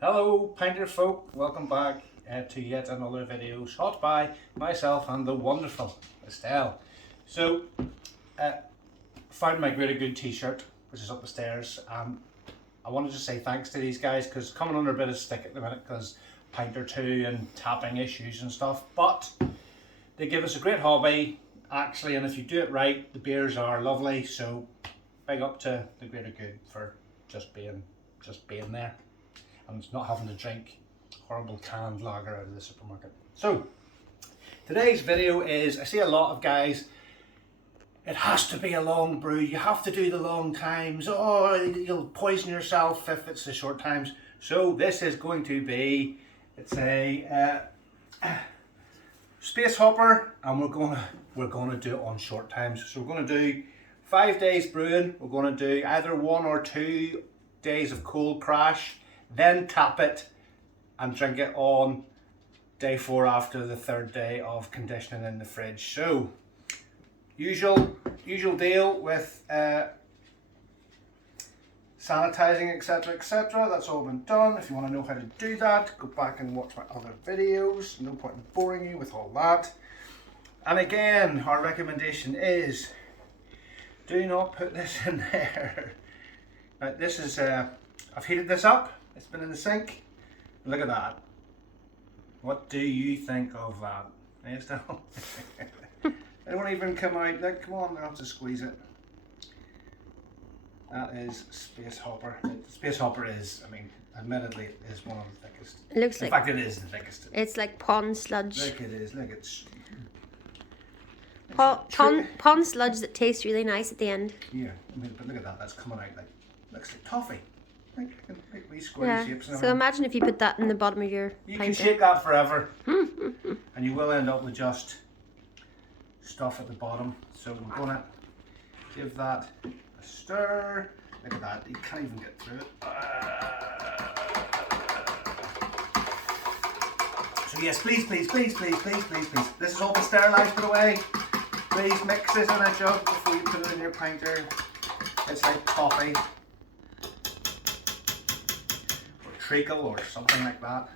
Hello Pinter folk, welcome back to yet another video shot by myself and the wonderful Estelle. So, found my really good t-shirt which is up the stairs. I wanted to say thanks to these guys because coming under a bit of stick at the minute because Pinter 2 and tapping issues and stuff, but they give us a great hobby actually, and if you do it right the beers are lovely, so big up to the greater good for just being there and not having to drink horrible canned lager out of the supermarket. So today's video is, I see a lot of guys, it has to be a long brew, you have to do the long times, oh you'll poison yourself if it's the short times. So this is going to be, it's a Spacehopper, and we're gonna do it on short times. So we're gonna do 5 days brewing. We're gonna do either 1 or 2 days of cold crash, then tap it and drink it on day 4 after the 3rd day of conditioning in the fridge. So usual deal with sanitizing, etc. That's all been done. If you want to know how to do that, go back and watch my other videos. No point in boring you with all that. And again, our recommendation is do not put this in there. Now, this is I've heated this up. It's been in the sink. Look at that. What do you think of that? Hey, still. It won't even come out. Look, come on, I have to squeeze it. That is Spacehopper. Spacehopper is, I mean, admittedly, it is one of the thickest. It looks in fact, it is the thickest. It's like pond sludge. Look, it is. Look, it's pond sludge that tastes really nice at the end. Yeah, I mean, but look at that. That's coming out like, looks like toffee. Like wee square shapes and everything. So imagine if you put that in the bottom of your You pinter. can shake that forever, and you will end up with just stuff at the bottom. So we're gonna give that a stir. Look at that, you can't even get through it. So yes, please. This is all been sterilised, by the way. Please mix this in a jug before you put it in your pinter. It's like coffee. Or treacle or something like that.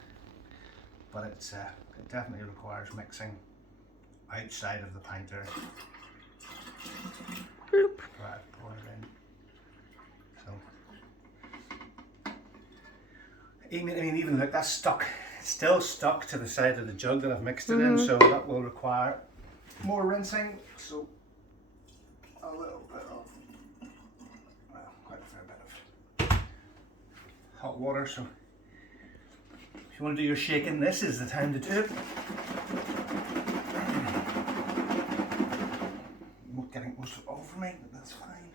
But it's it definitely requires mixing outside of the pinter. Bloop. Right, pour it in. So, I mean, even look, that's stuck. It's still stuck to the side of the jug that I've mixed it in, so that will require more rinsing. So, a little bit of, well, quite a fair bit of hot water. So, if you want to do your shaking, this is the time to do it. Getting most of it over me, but that's fine.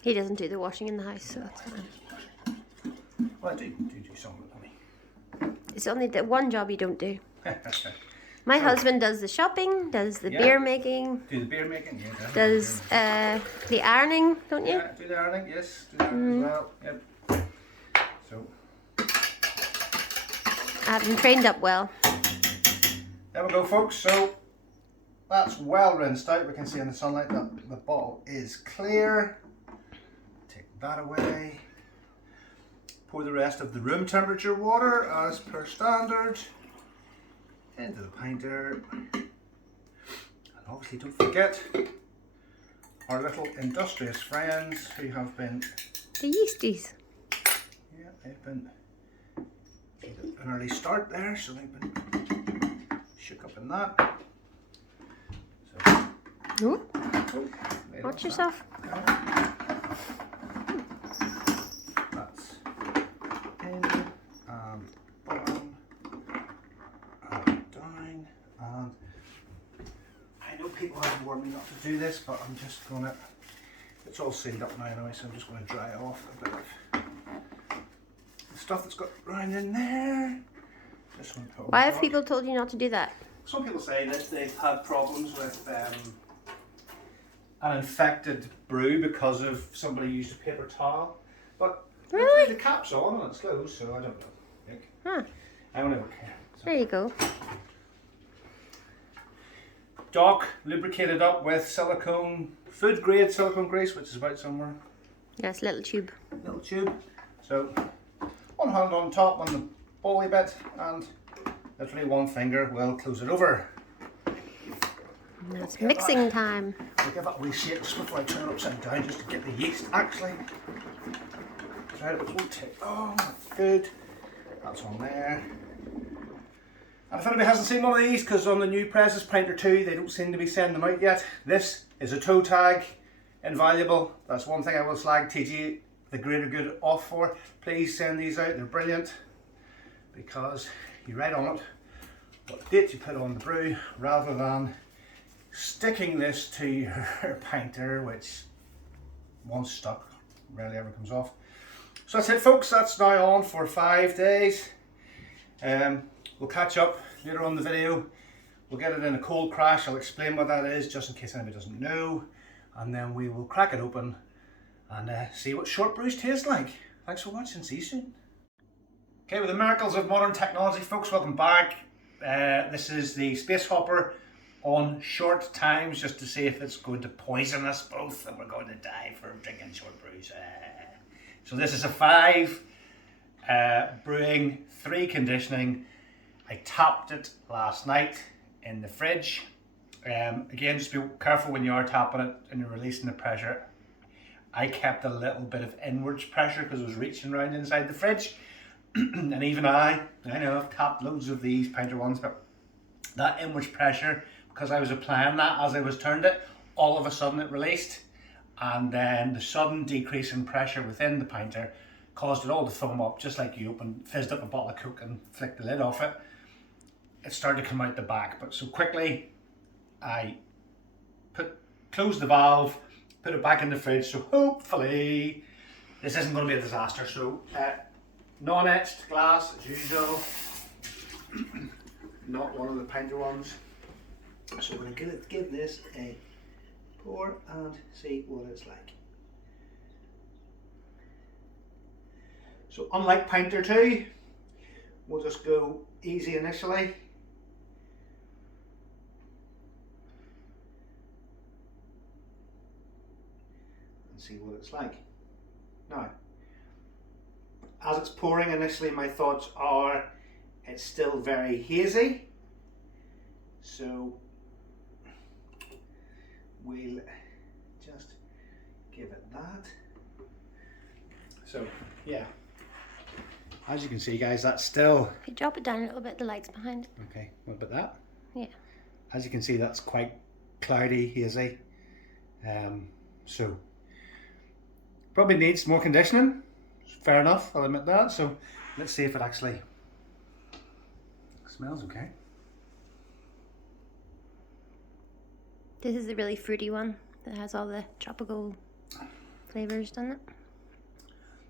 He doesn't do the washing in the house, so that's fine. Well, I do some of it, honey. It's only the one job you don't do. My husband does the shopping, does the beer making. Do the beer making, yeah. Definitely. Does the ironing, don't you? Yeah, do the ironing, yes. Do the ironing as well, yep. So. I have him trained up well. There we go, folks. So, that's well rinsed out. We can see in the sunlight that the bottle is clear. Take that away. Pour the rest of the room temperature water as per standard into the pinter. And obviously don't forget our little industrious friends who have been... The yeasties. Yeah, they've been an early start there, so they've been shook up in that. Ooh. Watch yourself. That's in and bottom and down. And I know people have warned me not to do this, but I'm just gonna. It's all sealed up now anyway, so I'm just gonna dry off a bit of the stuff that's got round in there. This one. Why have people told you not to do that? Some people say that they've had problems with an infected brew because of somebody used a paper towel, but really? The cap's on and it's closed, so I don't know. Nick. Huh. I don't ever care. So. There you go. Dock lubricated up with silicone, food grade silicone grease, which is about somewhere. Yes, little tube. Little tube. So one hand on top on the bowly bit, and literally one finger will close it over. Now it's mixing time. We'll give that a wee shake before I turn it upside down just to get the yeast actually. Right, it won't take. Oh, good. That's on there. And if anybody hasn't seen one of these, because on the new presses, Pinter 2, they don't seem to be sending them out yet. This is a toe tag, invaluable. That's one thing I will slag TG the greater good off for. Please send these out, they're brilliant. Because you write on it what date you put on the brew, rather than sticking this to your Pinter, which once stuck, rarely ever comes off. So that's it folks, that's now on for 5 days. We'll catch up later on in the video. We'll get it in a cold crash. I'll explain what that is just in case anybody doesn't know. And then we will crack it open and see what short brews taste like. Thanks for watching, see you soon. Okay, with the miracles of modern technology folks, welcome back. This is the Spacehopper on short times, just to see if it's going to poison us both and we're going to die for drinking short brews. So this is a 5 brewing, 3 conditioning. I tapped it last night in the fridge. Again, just be careful when you are tapping it and you're releasing the pressure. I kept a little bit of inwards pressure because I was reaching around inside the fridge. And even I know I've tapped loads of these Pinter ones, but that inwards pressure, because I was applying that as I was turned it, all of a sudden it released. And then the sudden decrease in pressure within the Pinter caused it all to foam up, just like you fizzed up a bottle of Coke and flicked the lid off it. It started to come out the back, but so quickly I closed the valve, put it back in the fridge, so hopefully this isn't going to be a disaster. So non-etched glass as usual, not one of the Pinter ones. So we're going to give this a pour and see what it's like. So unlike Pinter 2, we'll just go easy initially. And see what it's like. Now, as it's pouring initially, my thoughts are it's still very hazy. So we'll just give it that. So yeah, as you can see guys, that's still... If you drop it down a little bit, the light's behind it. Okay, what about that? Yeah. As you can see, that's quite cloudy, hazy. So probably needs more conditioning. Fair enough, I'll admit that. So let's see if it actually smells okay. This is the really fruity one that has all the tropical flavours, doesn't it?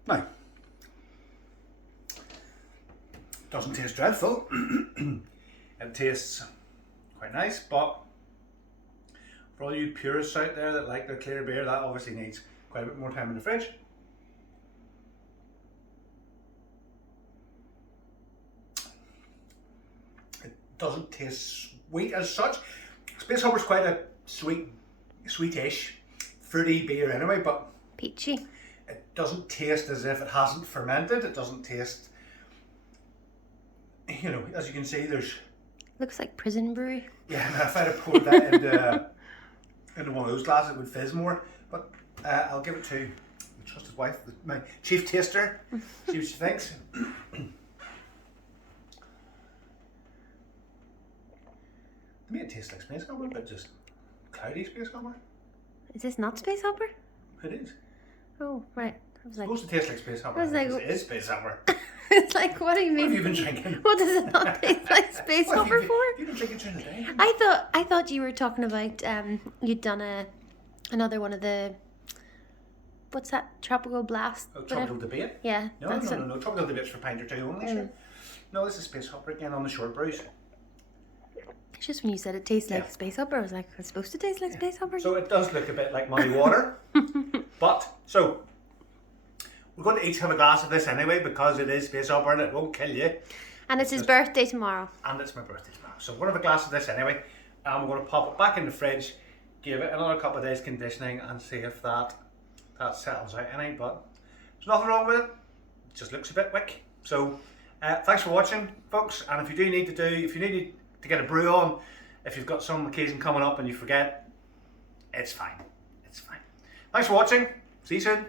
No. Doesn't taste dreadful. It tastes quite nice, but for all you purists out there that like their clear beer, that obviously needs quite a bit more time in the fridge. It doesn't taste sweet as such. Spacehopper's quite a sweetish, fruity beer anyway, but peachy. It doesn't taste as if it hasn't fermented. It doesn't taste, you know, as you can see, there's... Looks like prison brew. Yeah, if I'd have poured that into one of those glasses, it would fizz more. But I'll give it to my trusted wife, my chief taster, see what she thinks. To me it tastes like Spacehopper, but just cloudy Spacehopper. Is this not Spacehopper? It is. Oh, right. I was like... It's supposed to taste like Spacehopper. I was like... It is Spacehopper. It's like, what do you mean? What have you been drinking? What does it not taste like Spacehopper for? You've been drinking during the day. I thought you were talking about you'd done another one of the... What's that? Tropical Blast? Oh, Tropical Debate? Yeah. No. Tropical Debate's for Pinter 2 only, sure. No, this is Spacehopper again on the short brews. It's just when you said it tastes like Spacehopper, I was like, it's supposed to taste like Spacehopper. So it does look a bit like muddy water. But, so, we're going to each have a glass of this anyway because it is Spacehopper and it won't kill you. And it's his birthday tomorrow. And it's my birthday tomorrow. So we're going to have a glass of this anyway. And we're going to pop it back in the fridge, give it another couple of days conditioning and see if that settles out any. But there's nothing wrong with it. just looks a bit wick. So thanks for watching, folks. And if you need to get a brew on, if you've got some occasion coming up and you forget, it's fine. It's fine. Thanks for watching. See you soon.